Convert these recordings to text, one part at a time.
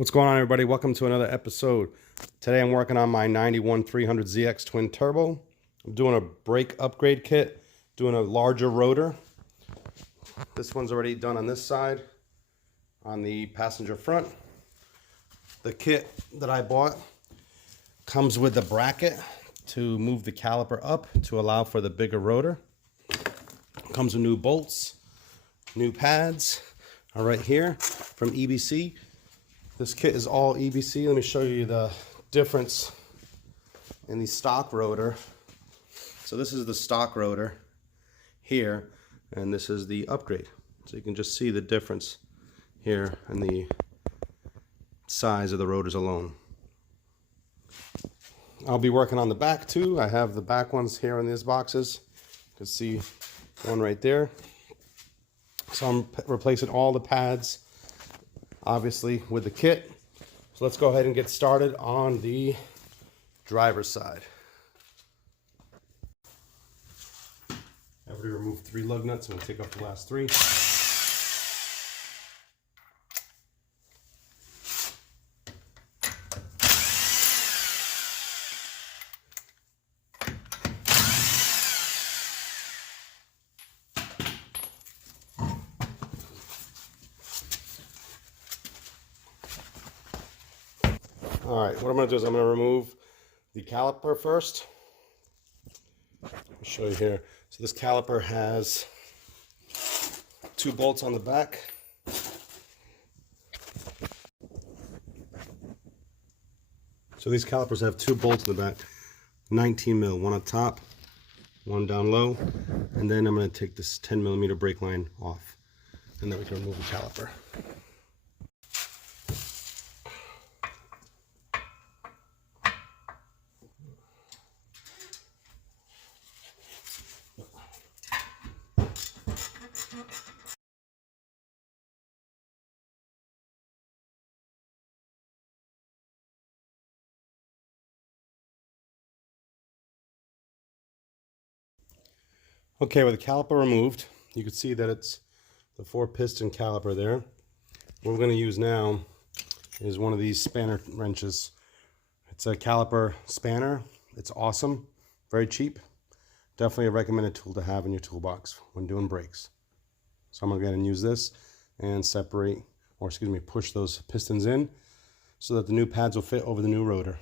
What's going on, everybody? Welcome to another episode. Today I'm working on my 91 300ZX twin turbo. I'm doing a brake upgrade kit, doing a larger rotor. This one's already done on this side, on the passenger front. The kit that I bought comes with the bracket to move the caliper up to allow for the bigger rotor. Comes with new bolts, new pads are right here from EBC. This kit is all EBC. Let me show you the difference in the stock rotor. So this is the stock rotor here, and this is the upgrade. So you can just see the difference here in the size of the rotors alone. I'll be working on the back too. I have the back ones here in these boxes. You can see one right there. So I'm replacing all the pads, obviously, with the kit. So let's go ahead and get started on the driver's side. I've already removed 3 lug nuts. I'm going to take off the last 3. All right, what I'm going to do is I'm going to remove the caliper first. I'll show you here. So this caliper has 2 bolts on the back. So these calipers have 2 bolts in the back, 19 mil, one up top, one down low, and then I'm going to take this 10 millimeter brake line off, and then we can remove the caliper. Okay, with the caliper removed, you can see that it's the 4-piston caliper there. What we're going to use now is one of these spanner wrenches. It's a caliper spanner. It's awesome, very cheap. Definitely a recommended tool to have in your toolbox when doing brakes. So I'm going to go ahead and use this and separate, or excuse me, push those pistons in so that the new pads will fit over the new rotor.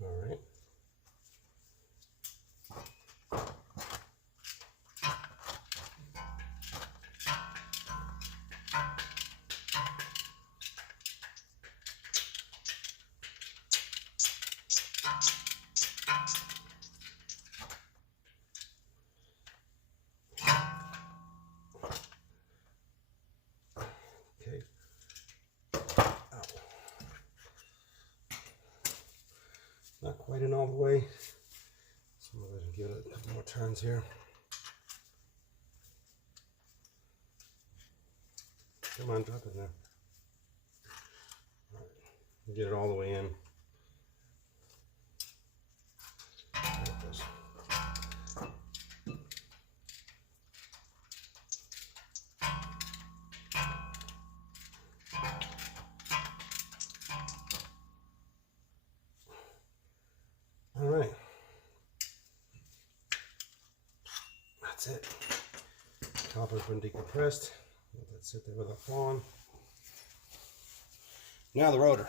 All right. Okay. Ow. Not quite in all the way. So I'm going to give it a couple more turns here. Come on, drop it there. All right. Get it all the way in. There it goes. All right. That's it. Caliper's been decompressed. Let that sit there without falling. Now the rotor.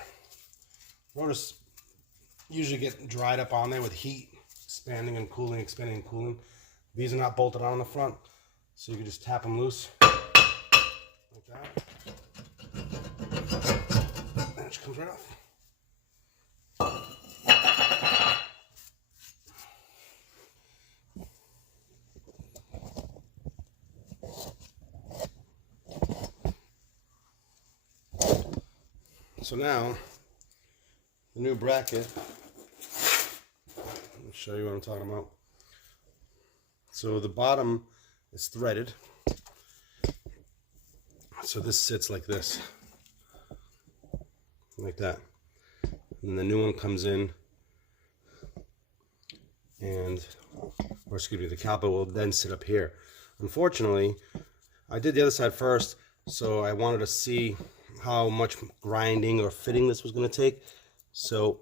Rotors usually get dried up on there with heat, expanding and cooling, expanding and cooling. These are not bolted on the front, so you can just tap them loose like that. And it just comes right off. So now, the new bracket, let me show you what I'm talking about. So the bottom is threaded. So this sits like this, like that. And the new one comes in, and, or excuse me, the caliper will then sit up here. Unfortunately, I did the other side first, so I wanted to see how much grinding or fitting this was going to take. So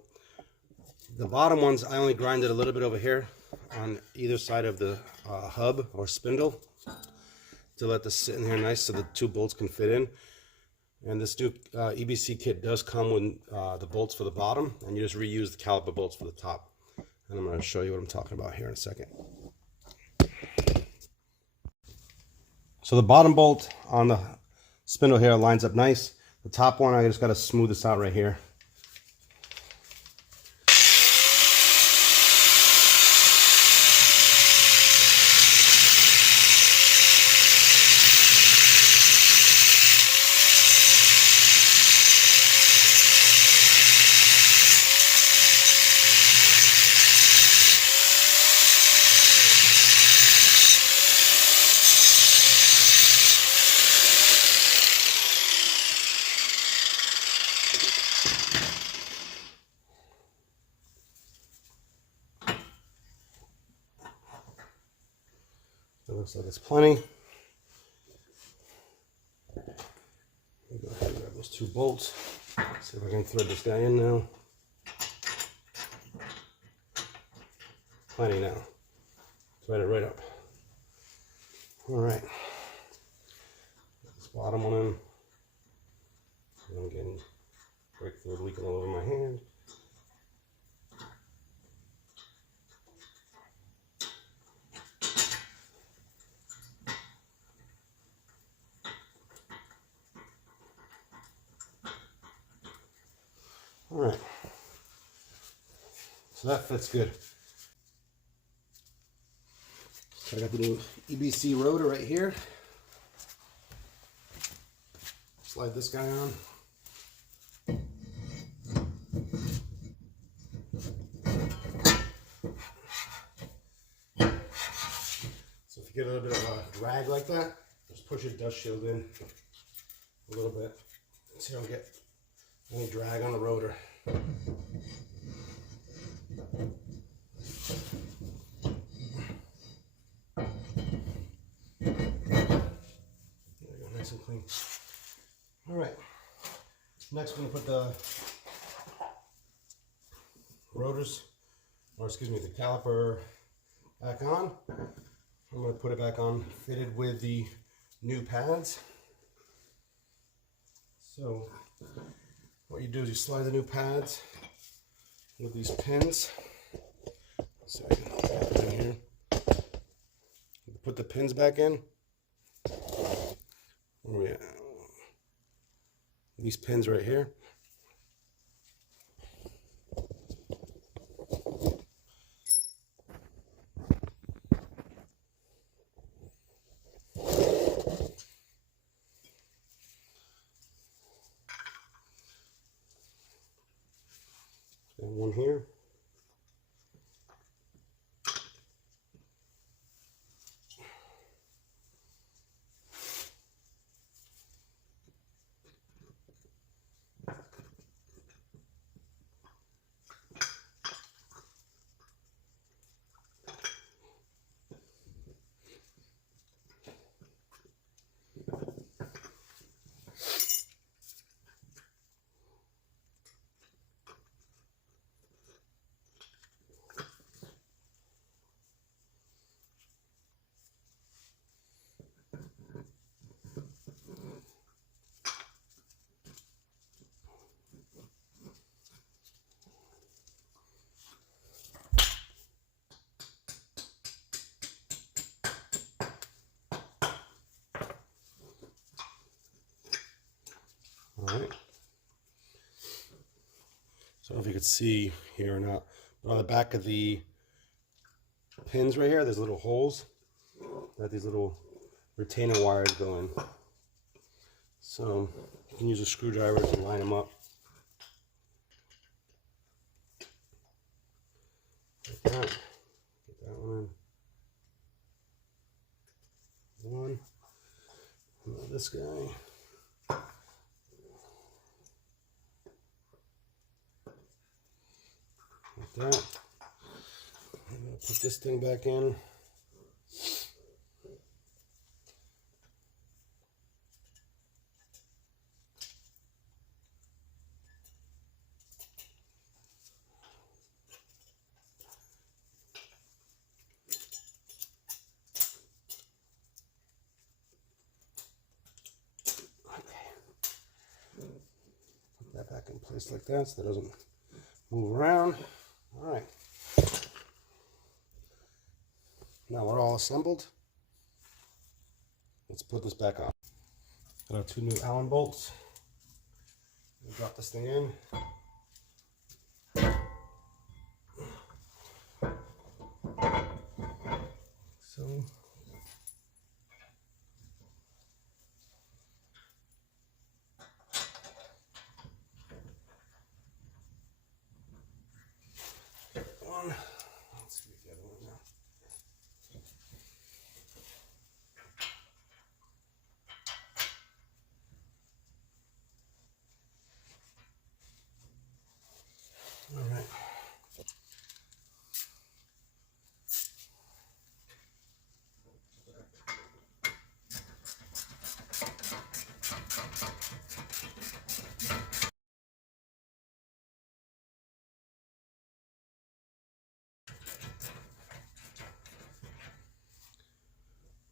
the bottom ones, I only grinded a little bit over here on either side of the hub or spindle to let this sit in here nice so the two bolts can fit in. And this new EBC kit does come with the bolts for the bottom, and you just reuse the caliper bolts for the top. And I'm going to show you what I'm talking about here in a second. So the bottom bolt on the spindle here lines up nice. The top one, I just got to smooth this out right here. It looks like it's plenty. Go ahead and grab those two bolts. See if I can thread this guy in now. Plenty now. Thread it right up. All right. Get this bottom one in. I'm getting brake fluid leaking all over my hand. All right, so that fits good. So I got the new EBC rotor right here. Slide this guy on. So if you get a little bit of a drag like that, just push your dust shield in a little bit so you don't get any drag on the rotor. There we go, nice and clean. All right, next we're gonna put the rotors, or excuse me, the caliper back on. I'm gonna put it back on fitted with the new pads. So what you do is you slide the new pads with these pins. So I can put it in here. Put the pins back in. Where we at? These pins right here. And one here. All right. So I don't know if you could see here or not, but on the back of the pins right here, there's little holes that these little retainer wires go in. So you can use a screwdriver to line them up Like that. Get that one in. One. And this guy. Like that. I'm going to put this thing back in. That back in place like that so that doesn't move around. All right. Now we're all assembled. Let's put this back on. Got our 2 new Allen bolts. Drop this thing in. So. Let's see the other one now. All right.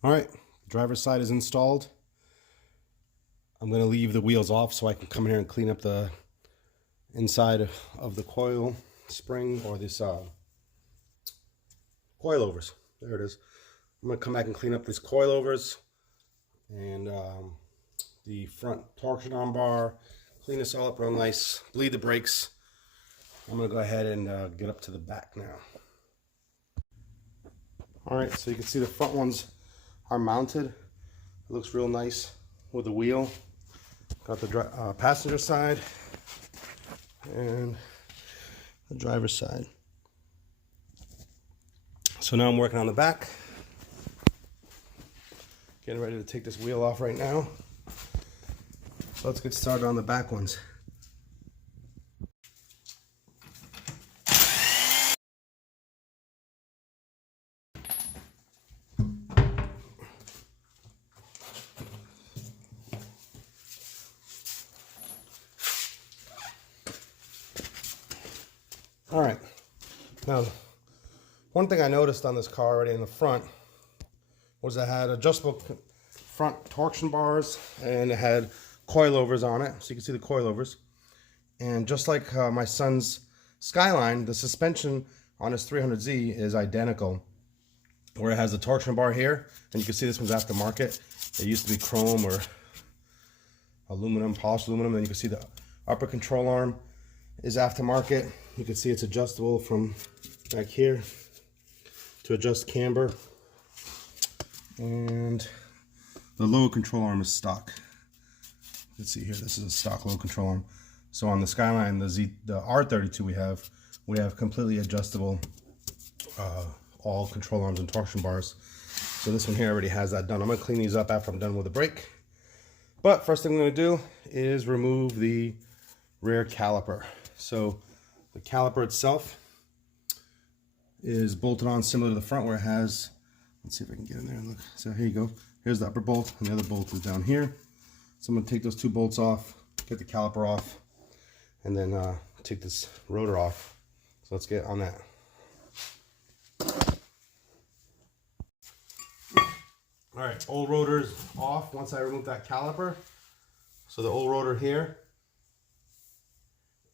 All right, driver's side is installed. I'm going to leave the wheels off so I can come in here and clean up the inside of the coil spring or this coilovers. There it is. I'm going to come back and clean up these coilovers and the front torsion arm bar, clean this all up real nice, bleed the brakes. I'm going to go ahead and get up to the back now. All right, so you can see the front ones are mounted. It looks real nice with the wheel. Got the passenger side and the driver's side. So now I'm working on the back. Getting ready to take this wheel off right now. So let's get started on the back ones. All right, now one thing I noticed on this car already in the front was it had adjustable front torsion bars and it had coilovers on it, so you can see the coilovers. And just like my son's Skyline, the suspension on his 300Z is identical, where it has the torsion bar here, and you can see this one's aftermarket. It used to be chrome or aluminum, polished aluminum. Then you can see the upper control arm is aftermarket. You can see it's adjustable from back here to adjust camber. And the lower control arm is stock. Let's see here, this is a stock low control arm. So on the Skyline, the R32 we have completely adjustable all control arms and torsion bars. So this one here already has that done. I'm gonna clean these up after I'm done with the brake. But first thing I'm gonna do is remove the rear caliper. So the caliper itself is bolted on similar to the front where it has, let's see if I can get in there and look. So here you go. Here's the upper bolt and the other bolt is down here. So I'm gonna take those 2 bolts off, get the caliper off, and then take this rotor off. So let's get on that. All right, old rotor's off once I remove that caliper. So the old rotor here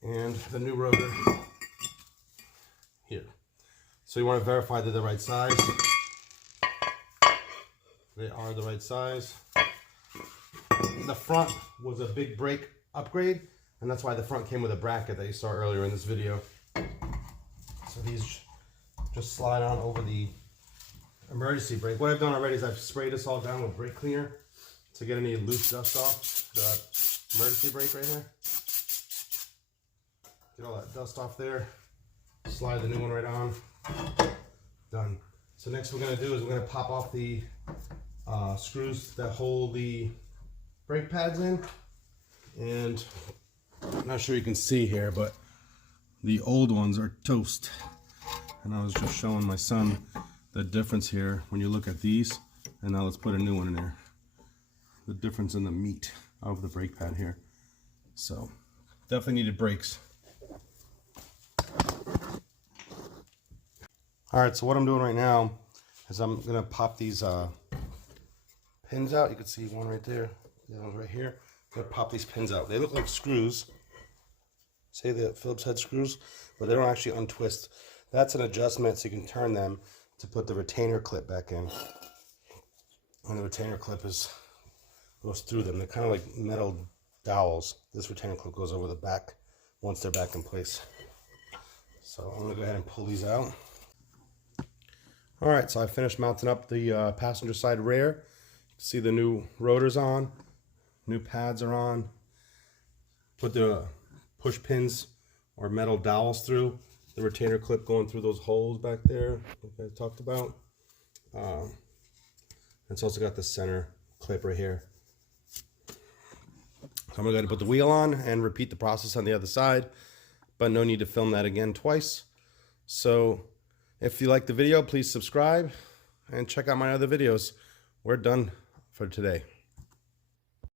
and the new rotor here. So you want to verify they're the right size. They are the right size. The front was a big brake upgrade, and that's why the front came with a bracket that you saw earlier in this video. So these just slide on over the emergency brake. What I've done already is I've sprayed this all down with brake cleaner to get any loose dust off the emergency brake right here. Get all that dust off there. Slide the new one right on. Done. So next we're going to do is we're going to pop off the screws that hold the brake pads in. And I'm not sure you can see here, but the old ones are toast. And I was just showing my son the difference here when you look at these. And now let's put a new one in there. The difference in the meat of the brake pad here. So definitely needed brakes. Alright, so what I'm doing right now is I'm going to pop these pins out. You can see one right there, the other one's right here. I'm going to pop these pins out. They look like screws. Say the Phillips head screws, but they don't actually untwist. That's an adjustment so you can turn them to put the retainer clip back in. And the retainer clip goes through them. They're kind of like metal dowels. This retainer clip goes over the back once they're back in place. So I'm going to go ahead and pull these out. Alright, so I finished mounting up the passenger side rear. See the new rotors on. New pads are on. Put the push pins or metal dowels through. The retainer clip going through those holes back there, like I talked about. It's also got the center clip right here. So I'm going to go ahead and put the wheel on and repeat the process on the other side. But no need to film that again twice. So if you like the video, please subscribe and check out my other videos. We're done for today.